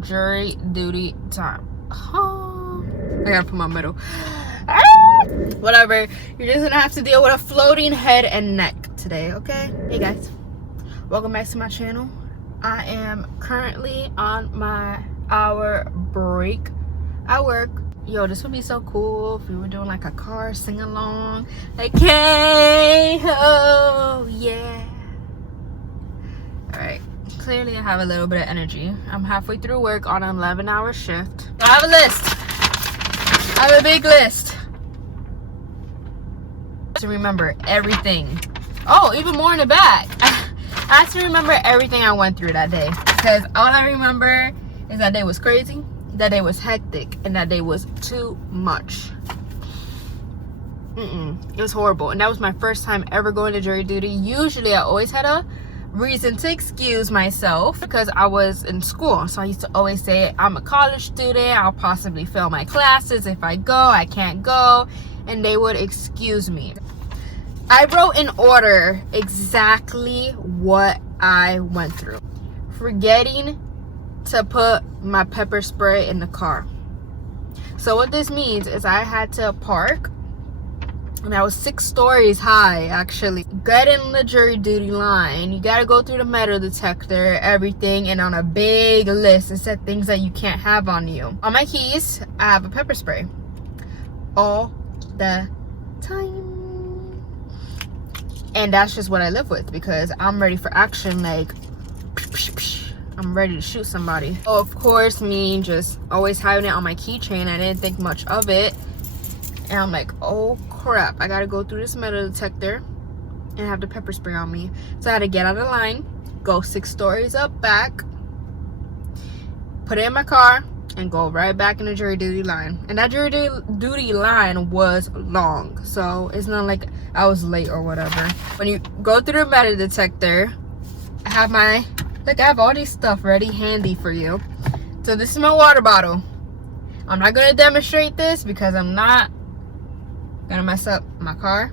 Jury duty time. Oh, I gotta put my middle. Whatever. You're just gonna have to deal with a floating head and neck today, okay? Hey guys, welcome back to my channel. I am currently on my hour break at work. Yo, this would be so cool if we were doing like a car sing along, like hey ho yeah. All right. Clearly I have a little bit of energy. I'm halfway through work on an 11-hour shift. I have a list. I have a big list to remember everything. Oh, even more in the back. I have to remember everything I went through that day, because all I remember is that day was crazy, that day was hectic, and that day was too much. It was horrible, and that was my first time ever going to jury duty. Usually I always had a reason to excuse myself because I was in school, so I used to always say I'm a college student, I'll possibly fail my classes if I go, I can't go, and they would excuse me. I wrote in order exactly what I went through. Forgetting to put my pepper spray in the car. So what this means is I had to park, and I was 6 stories high actually. Get in the jury duty line, you gotta go through the metal detector, everything, and on a big list it said things that you can't have on you. On my keys, I have a pepper spray all the time, and that's just what I live with because I'm ready for action. Like I'm ready to shoot somebody. Oh, of course, me just always having it on my keychain, I didn't think much of it, and I'm like, oh crap, I gotta go through this metal detector and have the pepper spray on me. So I had to get out of the line, go 6 stories up back, put it in my car, and go right back in the jury duty line. And that jury duty line was long, so it's not like I was late or whatever. When you go through the metal detector, I have my, like, I have all these stuff ready handy for you. So this is my water bottle. I'm not gonna demonstrate this because I'm not gonna mess up my car.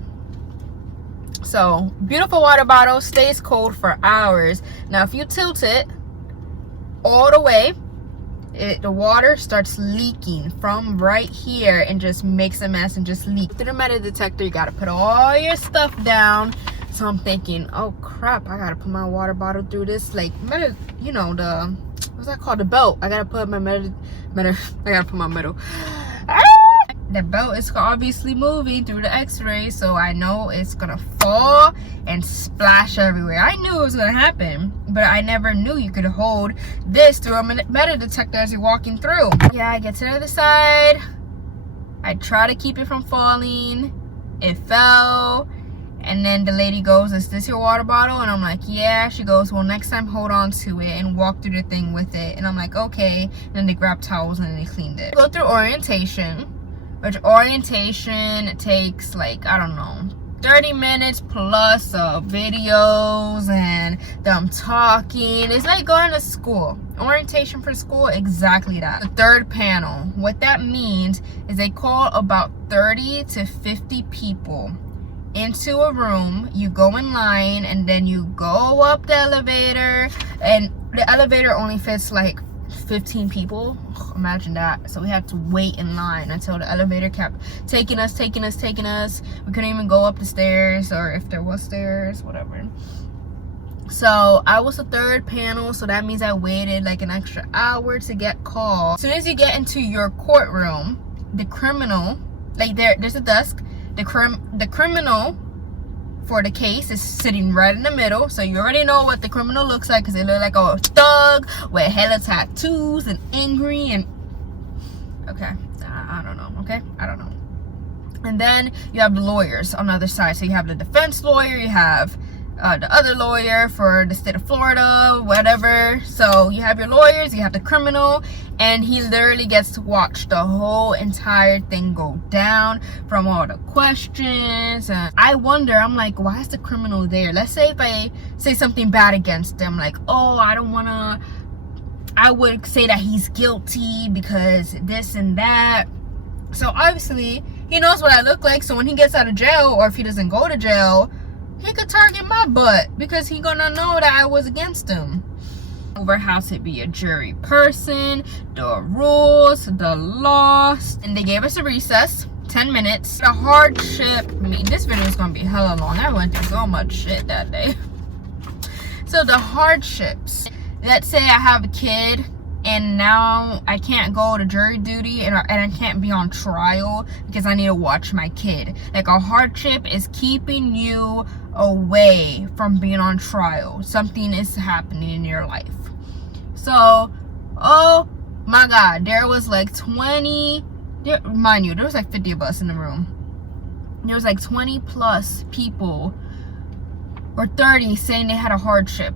So beautiful water bottle, stays cold for hours. Now if you tilt it all the way, the water starts leaking from right here and just makes a mess and just leaks. Through the metal detector, you gotta put all your stuff down. So I'm thinking, oh crap, I gotta put my water bottle through this, like, metal, you know, the, what's that called, the belt. I gotta put my metal, I gotta put my metal. The belt is obviously moving through the x-ray, so I know it's gonna fall and splash everywhere. I knew it was gonna happen, but I never knew you could hold this through a metal detector as you're walking through. Yeah, I get to the other side. I try to keep it from falling. It fell. And then the lady goes, is this your water bottle? And I'm like, yeah. She goes, well, next time hold on to it and walk through the thing with it. And I'm like, okay. And then they grabbed towels and they cleaned it. Go through orientation, which orientation takes like, I don't know, 30 minutes plus of videos and them talking. It's like going to school. Orientation for school, exactly that. The third panel, what that means is they call about 30 to 50 people into a room. You go in line and then you go up the elevator, and the elevator only fits like 15 people. Imagine that. So we had to wait in line until the elevator kept taking us. We couldn't even go up the stairs, or if there was stairs, whatever. So I was the third panel, so that means I waited like an extra hour to get called. As soon as you get into your courtroom, the criminal, like there's a desk. The criminal for the case is sitting right in the middle, so you already know what the criminal looks like, because they look like a thug with hella tattoos and angry and okay, I don't know. Okay, I don't know. And then you have the lawyers on the other side. So you have the defense lawyer, you have the other lawyer for the state of Florida, whatever. So you have your lawyers, you have the criminal, and he literally gets to watch the whole entire thing go down from all the questions. And I wonder, I'm like, why is the criminal there? Let's say if I say something bad against him, like, oh, I would say that he's guilty because this and that. So obviously he knows what I look like, so when he gets out of jail, or if he doesn't go to jail, he could target my butt because he gonna know that I was against him. over how to be a jury person, the rules, the laws, and they gave us a recess, 10 minutes. The hardship, I mean, this video is gonna be hella long. I went through so much shit that day. So the hardships, let's say I have a kid and now I can't go to jury duty and I can't be on trial because I need to watch my kid. Like, a hardship is keeping you away from being on trial. Something is happening in your life. So, oh my God, there was like 20, mind you, there was like 50 of us in the room. There was like 20 plus people or 30 saying they had a hardship.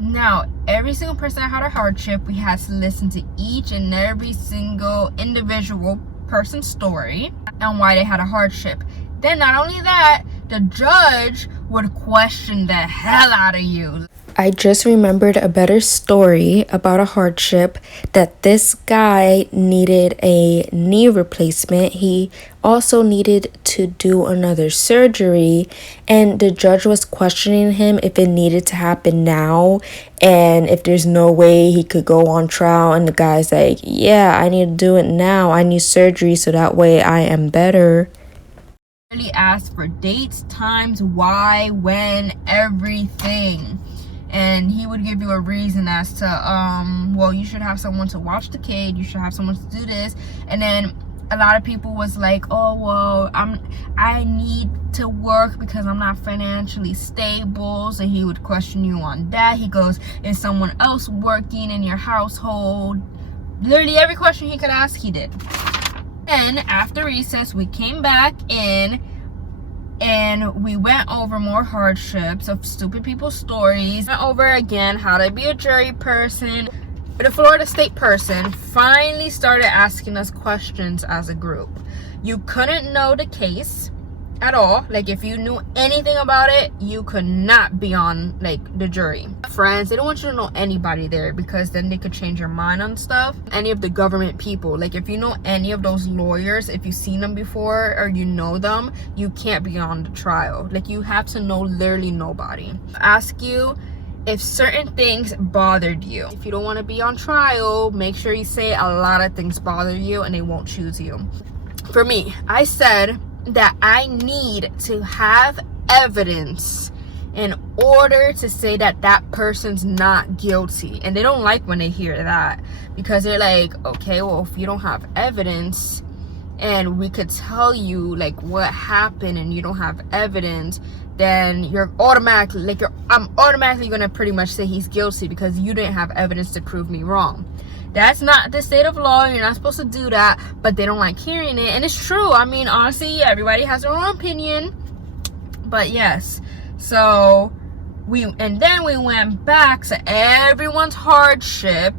Now, every single person that had a hardship, we had to listen to each and every single individual person's story and why they had a hardship. Then not only that, the judge would question the hell out of you. I just remembered a better story about a hardship, that this guy needed a knee replacement. He also needed to do another surgery, and the judge was questioning him if it needed to happen now and if there's no way he could go on trial. And the guy's like, yeah, I need to do it now. I need surgery so that way I am better. Really asked for dates, times, why, when, everything. And he would give you a reason as to well, you should have someone to watch the kid, you should have someone to do this. And then a lot of people was like, oh well, I need to work because I'm not financially stable. So he would question you on that. He goes, is someone else working in your household? Literally every question he could ask, he did. And after recess, we came back in and we went over more hardships of stupid people's stories. Went over again how to be a jury person. The Florida State person finally started asking us questions as a group. You couldn't know the case at all. Like, if you knew anything about it, you could not be on like the jury. Friends, they don't want you to know anybody there because then they could change your mind on stuff. Any of the government people, like if you know any of those lawyers, if you've seen them before or you know them, you can't be on the trial. Like, you have to know literally nobody. Ask you if certain things bothered you. If you don't want to be on trial, make sure you say a lot of things bother you and they won't choose you. For me, I said that I need to have evidence in order to say that that person's not guilty. And they don't like when they hear that, because they're like, okay, well, if you don't have evidence and we could tell you like what happened and you don't have evidence, then you're automatically like, I'm automatically gonna pretty much say he's guilty because you didn't have evidence to prove me wrong. That's not the state of law. You're not supposed to do that, but they don't like hearing it. And it's true. I mean, honestly, everybody has their own opinion. But yes, so then we went back to everyone's hardship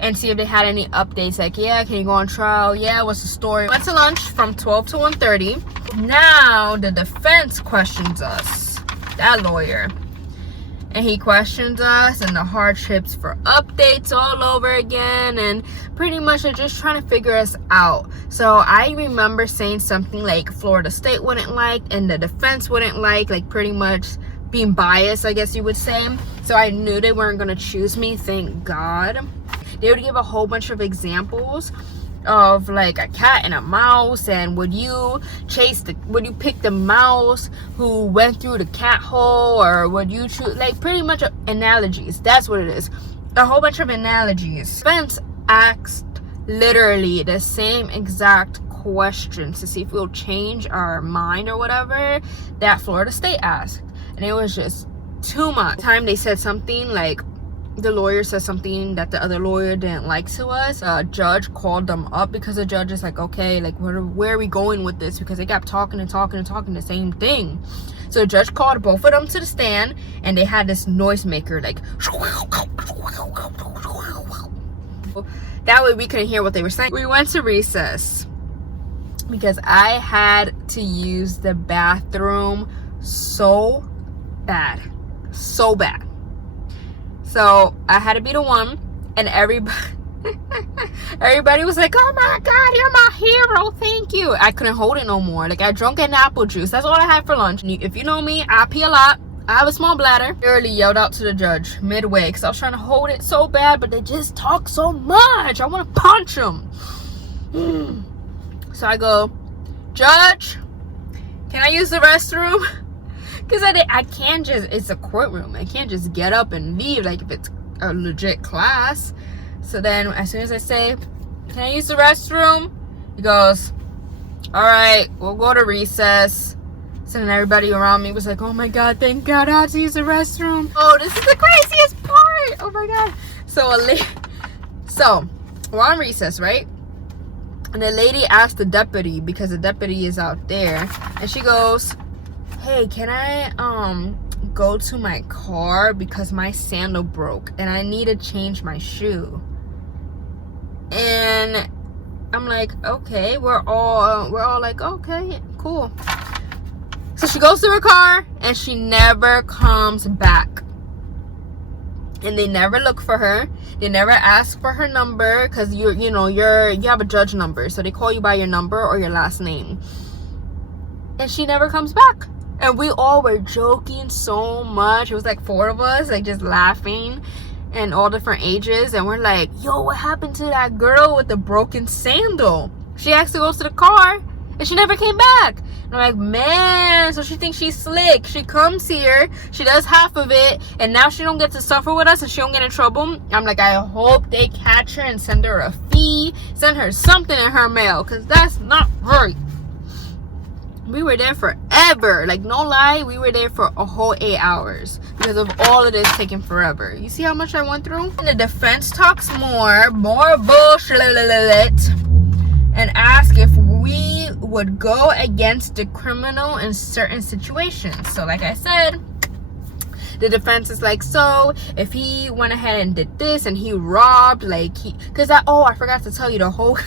and see if they had any updates. Like, yeah, can you go on trial? Yeah, what's the story? Went to lunch from 12 to 1:30. Now the defense questions us, that lawyer. And he questions us and the hardships for updates all over again. And pretty much they're just trying to figure us out. So I remember saying something like Florida State wouldn't like and the defense wouldn't like pretty much being biased, I guess you would say. So I knew they weren't going to choose me, thank God. They would give a whole bunch of examples of like a cat and a mouse, and would you pick the mouse who went through the cat hole, or would you choose, like pretty much analogies. That's what it is, a whole bunch of analogies. Defense asked literally the same exact questions to see if we'll change our mind or whatever that Florida State asked, and it was just too much. Time they said something like, the lawyer said something that the other lawyer didn't like to us. Judge called them up because the judge is like, okay, like where are we going with this? Because they kept talking the same thing. So the judge called both of them to the stand, and they had this noisemaker like that way we couldn't hear what they were saying. We went to recess because I had to use the bathroom so bad. So I had to be the one, and everybody was like, oh my God, you're my hero, thank you. I couldn't hold it no more. Like, I drank an apple juice. That's all I had for lunch. If you know me, I pee a lot. I have a small bladder. Barely yelled out to the judge midway because I was trying to hold it so bad, but they just talk so much. I want to punch them. So I go, "Judge, can I use the restroom?" Because I can't just, it's a courtroom. I can't just get up and leave like if it's a legit class. So then as soon as I say, "Can I use the restroom?" he goes, "All right, we'll go to recess." So then everybody around me was like, "Oh my God, thank God I had to use the restroom." Oh, this is the craziest part. Oh my God. So we're on recess, right? And the lady asked the deputy, because the deputy is out there, and she goes, "Hey, can I go to my car because my sandal broke and I need to change my shoe?" And I'm like, okay, we're all like, okay, cool. So she goes to her car and she never comes back. And they never look for her. They never ask for her number, because you have a judge number, so they call you by your number or your last name. And she never comes back. And we all were joking so much. It was like 4 of us, like just laughing, and all different ages. And we're like, "Yo, what happened to that girl with the broken sandal? She asked to go to the car and she never came back." And I'm like, man, so she thinks she's slick. She comes here, she does half of it, and now she don't get to suffer with us and she don't get in trouble. I'm like, I hope they catch her and send her a fee, send her something in her mail, because that's not right. We were there forever. Like, no lie, we were there for a whole 8 hours because of all of this taking forever. You see how much I went through? And the defense talks more bullshit, and ask if we would go against the criminal in certain situations. So like I said, the defense is like, so if he went ahead and did this and he robbed, like I forgot to tell you the whole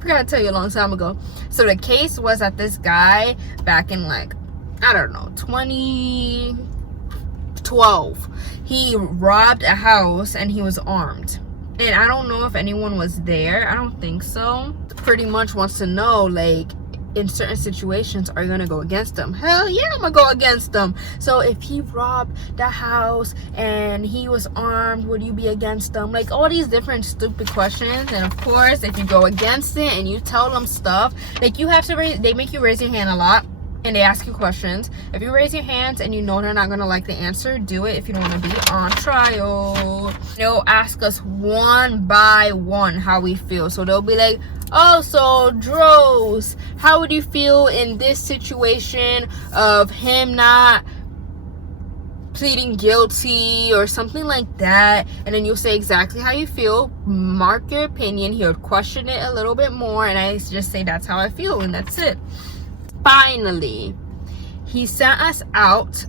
forgot to tell you a long time ago. So the case was that this guy back in, like, I don't know, 2012, he robbed a house and he was armed. And I don't know if anyone was there. I don't think so. Pretty much wants to know, like, in certain situations, are you gonna go against them? Hell yeah, I'm gonna go against them. So if he robbed the house and he was armed, would you be against them? Like, all these different stupid questions. And of course, if you go against it and you tell them stuff, like, you have to they make you raise your hand a lot and they ask you questions. If you raise your hands and you know they're not gonna like the answer, do it if you don't want to be on trial. They'll ask us one by one how we feel. So they'll be like, "Oh, so Dros, how would you feel in this situation of him not pleading guilty," or something like that. And then you'll say exactly how you feel, mark your opinion. He'll question it a little bit more, and I just say that's how I feel, and that's it. Finally, he sent us out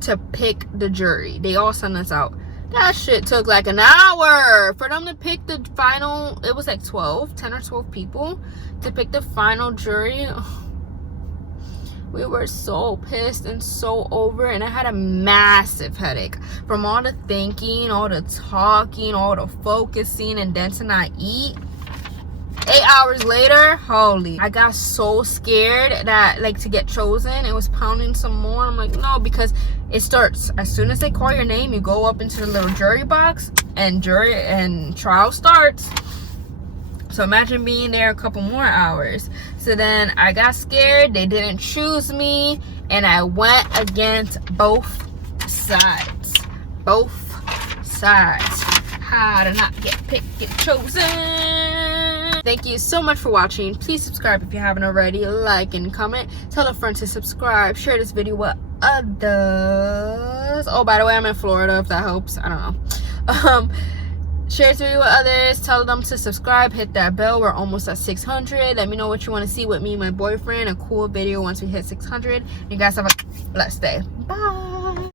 to pick the jury. They all sent us out. That shit took like an hour for them to pick the final. It was like 10 or 12 people to pick the final jury. We were so pissed and so over, and I had a massive headache from all the thinking, all the talking, all the focusing, and then to not eat. 8 hours later, holy, I got so scared that, like, to get chosen, it was pounding some more. I'm like, no, because it starts as soon as they call your name, you go up into the little jury box and trial starts. So imagine being there a couple more hours. So then I got scared, they didn't choose me, and I went against both sides. How to not get picked, get chosen. Thank you so much for watching. Please subscribe if you haven't already. Like and comment. Tell a friend to subscribe. Share this video with others. Oh, by the way, I'm in Florida, if that helps. I don't know. Share this video with others. Tell them to subscribe. Hit that bell. We're almost at 600. Let me know what you want to see with me and my boyfriend. A cool video once we hit 600. You guys have a blessed day. Bye.